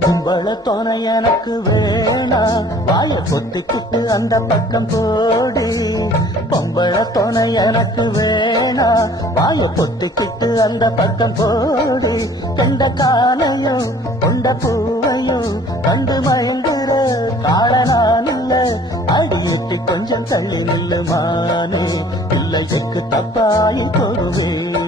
கும்பளத்தோனை எனக்கு வேணா வாய பொத்திக்கிட்டு அந்த பக்கம் போடி. பொம்பளத்தோனை எனக்கு வேணா வாய பொத்திக்கிட்டு அந்த பக்கம் போடி. கண்ட காலையும் கொண்ட பூவையும் கண்டு மயங்குற காலனான் இல்ல. அடியிட்டு கொஞ்சம் தள்ளி நில்லுமானே பிள்ளைக்கு தப்பாய் கொடுவே.